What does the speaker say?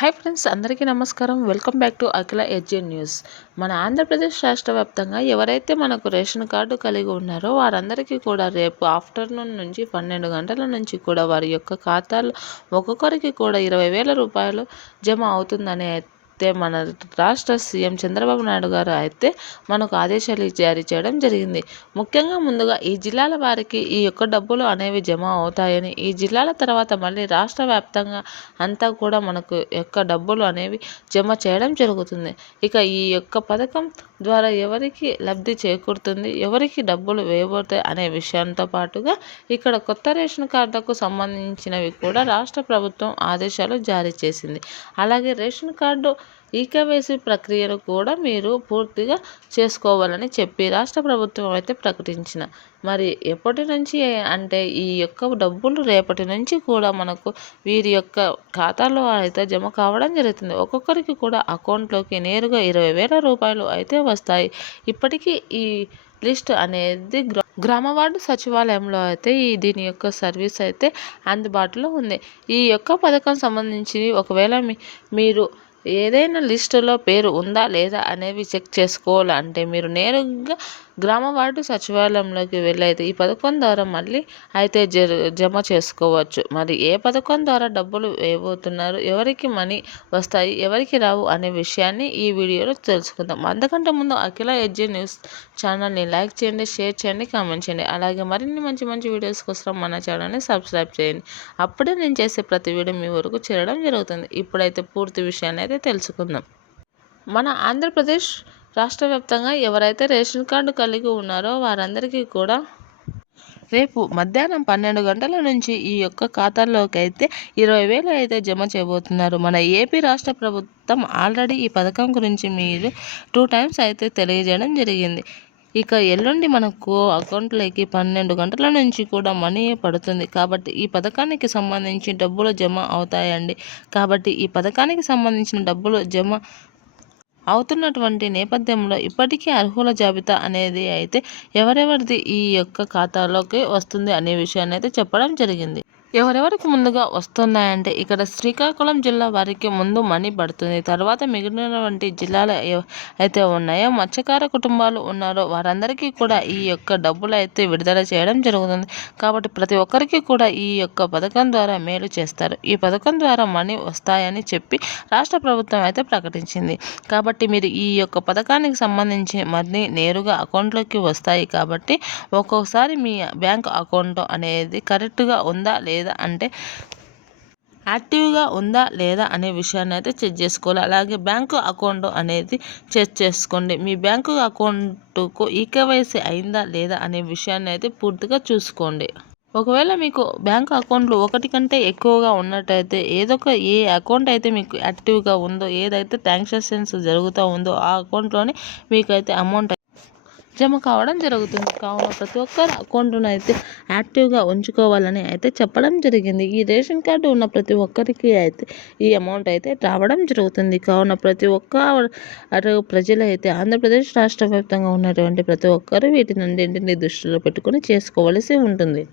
Hi friends అందరికీ నమస్కారం. Welcome back to Akhila edge news. మన ఆంధ్రప్రదేశ్ రాష్ట్ర వ్యాప్తంగా ఎవరైతే మనకు రేషన్ కార్డు కలిగి ఉన్నారో వారందరికీ కూడా రేపు ఆఫ్టర్నూన్ నుంచి పన్నెండు గంటల నుంచి కూడా వారి యొక్క ఖాతాలో ఒక్కొక్కరికి కూడా ఇరవై వేల రూపాయలు జమ అవుతుందనే అయితే మన రాష్ట్ర సీఎం చంద్రబాబు నాయుడు గారు అయితే మనకు ఆదేశాలు జారీ చేయడం జరిగింది. ముఖ్యంగా ముందుగా ఈ జిల్లాల వారికి ఈ యొక్క డబ్బులు అనేవి జమ అవుతాయని ఈ జిల్లాల తర్వాత మళ్ళీ రాష్ట్ర వ్యాప్తంగా అంతా కూడా మనకు యొక్క డబ్బులు అనేవి జమ చేయడం జరుగుతుంది. ఇక ఈ యొక్క పథకం ద్వారా ఎవరికి లబ్ధి చేకూరుతుంది ఎవరికి డబ్బులు వేయబోతాయి అనే విషయంతో పాటుగా ఇక్కడ కొత్త రేషన్ కార్డులకు సంబంధించినవి కూడా రాష్ట్ర ప్రభుత్వం ఆదేశాలు జారీ చేసింది. అలాగే రేషన్ కార్డు ఈకేవైసీ ప్రక్రియను కూడా మీరు పూర్తిగా చేసుకోవాలని చెప్పి రాష్ట్ర ప్రభుత్వం అయితే ప్రకటించిన. మరి ఎప్పటి నుంచి అంటే ఈ యొక్క డబ్బులు రేపటి నుంచి కూడా మనకు వీరి యొక్క ఖాతాలో అయితే జమ కావడం జరుగుతుంది. ఒక్కొక్కరికి కూడా అకౌంట్లోకి నేరుగా ఇరవై వేల రూపాయలు అయితే వస్తాయి. ఇప్పటికీ ఈ లిస్ట్ అనేది గ్రామ వార్డు సచివాలయంలో అయితే ఈ దీని యొక్క సర్వీస్ అయితే అందుబాటులో ఉంది. ఈ యొక్క పథకం సంబంధించి ఒకవేళ మీరు ఏదైనా లిస్టులో పేరు ఉందా లేదా అనేవి చెక్ చేసుకోవాలంటే మీరు నేరుగా గ్రామ వార్డు సచివాలయంలోకి వెళ్ళైతే ఈ పథకం ద్వారా మళ్ళీ అయితే జమ చేసుకోవచ్చు. మరి ఏ పథకం ద్వారా డబ్బులు వేయబోతున్నారు? ఎవరికి మనీ వస్తాయి? ఎవరికి రావు? అనే విషయాన్ని ఈ వీడియోలో తెలుసుకుందాం. అంతకంటే ముందు అఖిల ఎడ్జి న్యూస్ ఛానల్ని లైక్ చేయండి షేర్ చేయండి కామెంట్ చేయండి. అలాగే మరిన్ని మంచి మంచి వీడియోస్ కోసం మన ఛానల్ని సబ్స్క్రైబ్ చేయండి. అప్పుడే నేను చేసే ప్రతి వీడియో మీ వరకు చేరడం జరుగుతుంది. ఇప్పుడైతే పూర్తి విషయాన్ని అయితే తెలుసుకుందాం. మన ఆంధ్రప్రదేశ్ రాష్ట్ర వ్యాప్తంగా ఎవరైతే రేషన్ కార్డు కలిగి ఉన్నారో వారందరికీ కూడా రేపు మధ్యాహ్నం పన్నెండు గంటల నుంచి ఈ యొక్క ఖాతాల్లోకి అయితే ఇరవై వేలు అయితే జమ చేయబోతున్నారు. మన ఏపీ రాష్ట్ర ప్రభుత్వం ఆల్రెడీ ఈ పథకం గురించి మీరు టూ టైమ్స్ అయితే తెలియజేయడం జరిగింది. ఇక ఎల్లుండి మనకు అకౌంట్లోకి పన్నెండు గంటల నుంచి కూడా మనీ పడుతుంది. కాబట్టి ఈ పథకానికి సంబంధించి డబ్బులు జమ అవుతాయండి. కాబట్టి ఈ పథకానికి సంబంధించిన డబ్బులు జమ అవుతున్నటువంటి నేపథ్యంలో ఇప్పటికీ అర్హుల జాబితా అనేది అయితే ఎవరెవరిది ఈ యొక్క ఖాతాలోకి వస్తుంది అనే విషయాన్ని అయితే చెప్పడం జరిగింది. ఎవరెవరికి ముందుగా వస్తున్నాయంటే ఇక్కడ శ్రీకాకుళం జిల్లా వారికి ముందు మనీ పడుతుంది. తర్వాత మిగిలినటువంటి జిల్లాలు అయితే ఉన్నాయో మత్స్యకార కుటుంబాలు ఉన్నారో వారందరికీ కూడా ఈ యొక్క డబ్బులు అయితే విడుదల చేయడం జరుగుతుంది. కాబట్టి ప్రతి ఒక్కరికి కూడా ఈ యొక్క పథకం ద్వారా మేలు చేస్తారు. ఈ పథకం ద్వారా మనీ వస్తాయని చెప్పి రాష్ట్ర ప్రభుత్వం అయితే ప్రకటించింది. కాబట్టి మీరు ఈ యొక్క పథకానికి సంబంధించి మనీ నేరుగా అకౌంట్లోకి వస్తాయి కాబట్టి ఒక్కొక్కసారి మీ బ్యాంక్ అకౌంట్ అనేది కరెక్ట్గా ఉందా లేదా లేదా అంటే యాక్టివ్గా ఉందా లేదా అనే విషయాన్ని అయితే చెక్ చేసుకోవాలి. అలాగే బ్యాంకు అకౌంట్ అనేది చెక్ చేసుకోండి. మీ బ్యాంకు అకౌంట్కు ఈకేవైసీ అయిందా లేదా అనే విషయాన్ని అయితే పూర్తిగా చూసుకోండి. ఒకవేళ మీకు బ్యాంక్ అకౌంట్లు ఒకటి కంటే ఎక్కువగా ఉన్నట్టయితే ఏదో ఒక ఏ అకౌంట్ అయితే మీకు యాక్టివ్గా ఉందో ఏదైతే ట్రాన్సాక్షన్స్ జరుగుతూ ఉందో ఆ అకౌంట్లోనే మీకైతే అమౌంట్ జమ కావడం జరుగుతుంది. కావున ప్రతి ఒక్కరు అకౌంట్ను అయితే యాక్టివ్గా ఉంచుకోవాలని అయితే చెప్పడం జరిగింది. ఈ రేషన్ కార్డు ఉన్న ప్రతి ఒక్కరికి అయితే ఈ అమౌంట్ అయితే రావడం జరుగుతుంది. కావున ప్రతి ఒక్క ప్రజలు అయితే ఆంధ్రప్రదేశ్ రాష్ట్ర వ్యాప్తంగా ఉన్నటువంటి ప్రతి ఒక్కరు వీటిని దృష్టిలో పెట్టుకొని చేసుకోవలసి ఉంటుంది.